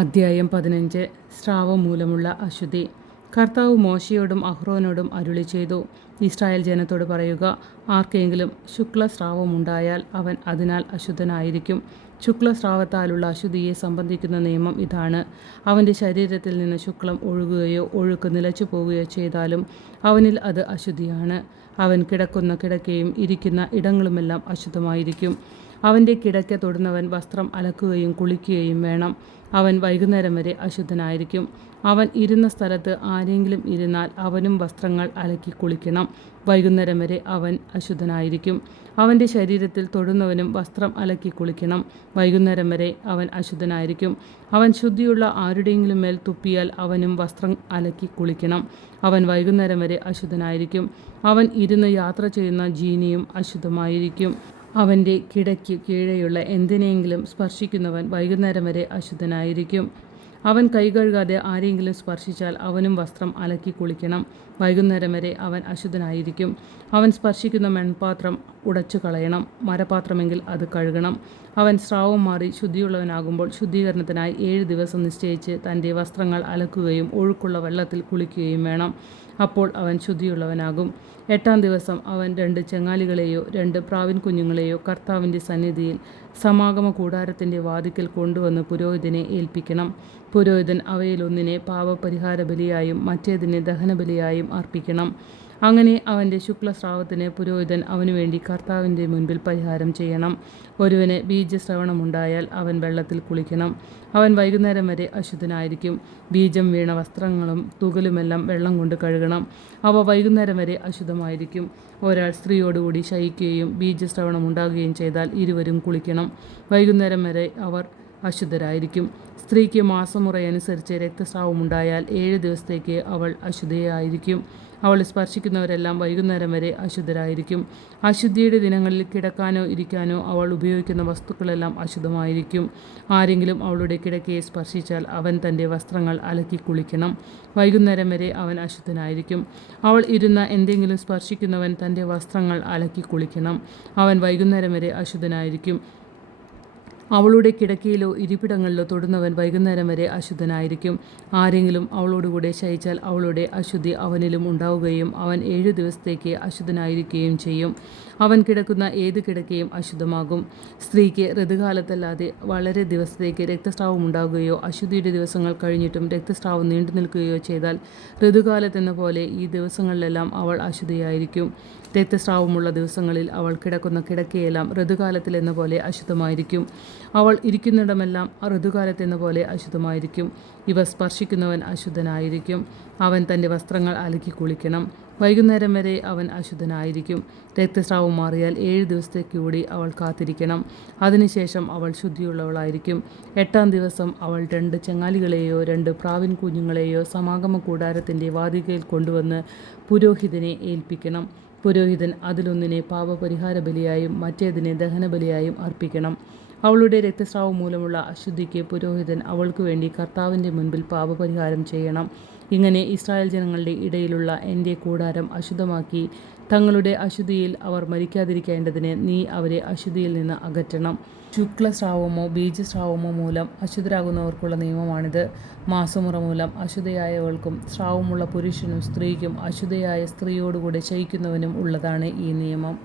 അദ്ധ്യായം 15. സ്രാവം മൂലമുള്ള അശുദ്ധി. കർത്താവ് മോശയോടും അഹ്റോനോടും അരുളി ചെയ്തു, ഇസ്രായേൽ ജനത്തോട് പറയുക, ആർക്കെങ്കിലും ശുക്ലസ്രാവമുണ്ടായാൽ അവൻ അതിനാൽ അശുദ്ധനായിരിക്കും. ശുക്ലസ്രാവത്താലുള്ള അശുദ്ധിയെ സംബന്ധിക്കുന്ന നിയമം ഇതാണ്. അവൻ്റെ ശരീരത്തിൽ നിന്ന് ശുക്ലം ഒഴുകുകയോ ഒഴുക്ക് നിലച്ചു പോവുകയോ ചെയ്താലും അവനിൽ അത് അശുദ്ധിയാണ്. അവൻ കിടക്കുന്ന കിടക്കയും ഇരിക്കുന്ന ഇടങ്ങളുമെല്ലാം അശുദ്ധമായിരിക്കും. അവൻ്റെ കിടക്ക തൊടുന്നവൻ വസ്ത്രം അലക്കുകയും കുളിക്കുകയും വേണം. അവൻ വൈകുന്നേരം വരെ അശുദ്ധനായിരിക്കും. അവൻ ഇരുന്ന സ്ഥലത്ത് ആരെങ്കിലും ഇരുന്നാൽ അവനും വസ്ത്രങ്ങൾ അലക്കി കുളിക്കണം. വൈകുന്നേരം വരെ അവൻ അശുദ്ധനായിരിക്കും. അവൻ്റെ ശരീരത്തിൽ തൊടുന്നവനും വസ്ത്രം അലക്കി കുളിക്കണം. വൈകുന്നേരം വരെ അവൻ അശുദ്ധനായിരിക്കും. അവൻ ശുദ്ധിയുള്ള ആരുടെയെങ്കിലും മേൽ തുപ്പിയാൽ അവനും വസ്ത്രം അലക്കി കുളിക്കണം. അവൻ വൈകുന്നേരം വരെ അശുദ്ധനായിരിക്കും. അവൻ ഇരുന്ന് യാത്ര ചെയ്യുന്ന ജീനിയും അശുദ്ധമായിരിക്കും. അവൻ്റെ കിടയ്ക്ക് കീഴെയുള്ള എന്തിനെങ്കിലും സ്പർശിക്കുന്നവൻ വൈകുന്നേരം വരെ അശുദ്ധനായിരിക്കും. അവൻ കൈ കഴുകാതെ ആരെങ്കിലും സ്പർശിച്ചാൽ അവനും വസ്ത്രം അലക്കി കുളിക്കണം. വൈകുന്നേരം വരെ അവൻ അശുദ്ധനായിരിക്കും. അവൻ സ്പർശിക്കുന്ന മൺപാത്രം ഉടച്ചു കളയണം. മരപാത്രമെങ്കിൽ അത് കഴുകണം. അവൻ സ്രാവം മാറി ശുദ്ധിയുള്ളവനാകുമ്പോൾ ശുദ്ധീകരണത്തിനായി 7 ദിവസം നിശ്ചയിച്ച് തൻ്റെ വസ്ത്രങ്ങൾ അലക്കുകയും ഒഴുക്കുള്ള വെള്ളത്തിൽ കുളിക്കുകയും വേണം. അപ്പോൾ അവൻ ശുദ്ധിയുള്ളവനാകും. 8-ാം ദിവസം അവൻ 2 ചെങ്ങാലികളെയോ 2 പ്രാവിൻ കുഞ്ഞുങ്ങളെയോ കർത്താവിൻ്റെ സന്നിധിയിൽ സമാഗമ കൂടാരത്തിൻ്റെ വാതിക്കൽ കൊണ്ടുവന്ന് പുരോഹിതനെ ഏൽപ്പിക്കണം. പുരോഹിതൻ അവയിലൊന്നിനെ പാപപരിഹാര ബലിയായും മറ്റേതിനെ ദഹനബലിയായും അർപ്പിക്കണം. അങ്ങനെ അവൻ്റെ ശുക്ലസ്രാവത്തിന് പുരോഹിതൻ അവനുവേണ്ടി കർത്താവിൻ്റെ മുൻപിൽ പരിഹാരം ചെയ്യണം. ഒരുവന് ബീജശ്രവണമുണ്ടായാൽ അവൻ വെള്ളത്തിൽ കുളിക്കണം. അവൻ വൈകുന്നേരം വരെ അശുദ്ധനായിരിക്കും. ബീജം വീണ വസ്ത്രങ്ങളും തുകലുമെല്ലാം വെള്ളം കൊണ്ട് കഴുകണം. അവ വൈകുന്നേരം വരെ അശുദ്ധമായിരിക്കും. ഒരാൾ സ്ത്രീയോടുകൂടി ശയിക്കുകയും ബീജശ്രവണമുണ്ടാകുകയും ചെയ്താൽ ഇരുവരും കുളിക്കണം. വൈകുന്നേരം വരെ അവർ അശുദ്ധരായിരിക്കും. സ്ത്രീക്ക് മാസമുറയനുസരിച്ച് രക്തസ്രാവമുണ്ടായാൽ 7 ദിവസത്തേക്ക് അവൾ അശുദ്ധയായിരിക്കും. അവളെ സ്പർശിക്കുന്നവരെല്ലാം വൈകുന്നേരം വരെ അശുദ്ധരായിരിക്കും. അശുദ്ധിയുടെ ദിനങ്ങളിൽ കിടക്കാനോ ഇരിക്കാനോ അവൾ ഉപയോഗിക്കുന്ന വസ്തുക്കളെല്ലാം അശുദ്ധമായിരിക്കും. ആരെങ്കിലും അവളുടെ കിടക്കയെ സ്പർശിച്ചാൽ അവൻ തൻ്റെ വസ്ത്രങ്ങൾ അലക്കി കുളിക്കണം. വൈകുന്നേരം വരെ അവൻ അശുദ്ധനായിരിക്കും. അവൾ ഇരുന്ന എന്തെങ്കിലും സ്പർശിക്കുന്നവൻ തൻ്റെ വസ്ത്രങ്ങൾ അലക്കി കുളിക്കണം. അവൻ വൈകുന്നേരം വരെ അശുദ്ധനായിരിക്കും. അവളുടെ കിടക്കയിലോ ഇരിപ്പിടങ്ങളിലോ തൊടുന്നവൻ വൈകുന്നേരം വരെ അശുദ്ധനായിരിക്കും. ആരെങ്കിലും അവളോടുകൂടെ ശയിച്ചാൽ അവളുടെ അശുദ്ധി അവനിലും ഉണ്ടാവുകയും അവൻ 7 ദിവസത്തേക്ക് അശുദ്ധനായിരിക്കുകയും ചെയ്യും. അവൻ കിടക്കുന്ന ഏത് കിടക്കയും അശുദ്ധമാകും. സ്ത്രീക്ക് ഋതുകാലത്തല്ലാതെ വളരെ ദിവസത്തേക്ക് രക്തസ്രാവം ഉണ്ടാകുകയോ അശുദ്ധിയുടെ ദിവസങ്ങൾ കഴിഞ്ഞിട്ടും രക്തസ്രാവം നീണ്ടു നിൽക്കുകയോ ചെയ്താൽ ഋതുകാലത്തെന്ന പോലെ ഈ ദിവസങ്ങളിലെല്ലാം അവൾ അശുദ്ധയായിരിക്കും. രക്തസ്രാവമുള്ള ദിവസങ്ങളിൽ അവൾ കിടക്കുന്ന കിടക്കയെല്ലാം ഋതുകാലത്തിലെന്ന പോലെ അശുദ്ധമായിരിക്കും. അവൾ ഇരിക്കുന്നിടമെല്ലാം ഋതുകാലത്തെന്ന പോലെ അശുദ്ധമായിരിക്കും. ഇവ സ്പർശിക്കുന്നവൻ അശുദ്ധനായിരിക്കും. അവൻ തൻ്റെ വസ്ത്രങ്ങൾ അലക്കി കുളിക്കണം. വൈകുന്നേരം വരെ അവൻ അശുദ്ധനായിരിക്കും. രക്തസ്രാവം മാറിയാൽ 7 ദിവസത്തേക്ക് കൂടി അവൾ കാത്തിരിക്കണം. അതിനുശേഷം അവൾ ശുദ്ധിയുള്ളവളായിരിക്കും. 8-ാം ദിവസം അവൾ 2 ചെങ്ങാലികളെയോ 2 പ്രാവിൻ കുഞ്ഞുങ്ങളെയോ സമാഗമ കൂടാരത്തിൻ്റെ വാതിക്കയിൽ കൊണ്ടുവന്ന് പുരോഹിതനെ ഏൽപ്പിക്കണം. പുരോഹിതൻ അതിലൊന്നിനെ പാപപരിഹാര ബലിയായും മറ്റേതിനെ ദഹനബലിയായും അർപ്പിക്കണം. അവളുടെ രക്തസ്രാവം മൂലമുള്ള അശുദ്ധിക്ക് പുരോഹിതൻ അവൾക്ക് വേണ്ടി കർത്താവിൻ്റെ മുൻപിൽ പാപപരിഹാരം ചെയ്യണം. ഇങ്ങനെ ഇസ്രായേൽ ജനങ്ങളുടെ ഇടയിലുള്ള എൻ്റെ കൂടാരം അശുദ്ധമാക്കി തങ്ങളുടെ അശുദ്ധിയിൽ അവർ മരിക്കാതിരിക്കേണ്ടതിന് നീ അവരെ അശുദ്ധിയിൽ നിന്ന് അകറ്റണം. ശുക്ലസ്രാവമോ ബീജസ്രാവമോ മൂലം അശുദ്ധരാകുന്നവർക്കുള്ള നിയമമാണിത്. മാസമുറ മൂലം അശുദ്ധയായവൾക്കും സ്രാവമുള്ള പുരുഷനും സ്ത്രീക്കും അശുദ്ധയായ സ്ത്രീയോടുകൂടെ ശയിക്കുന്നവനും ഉള്ളതാണ് ഈ നിയമം.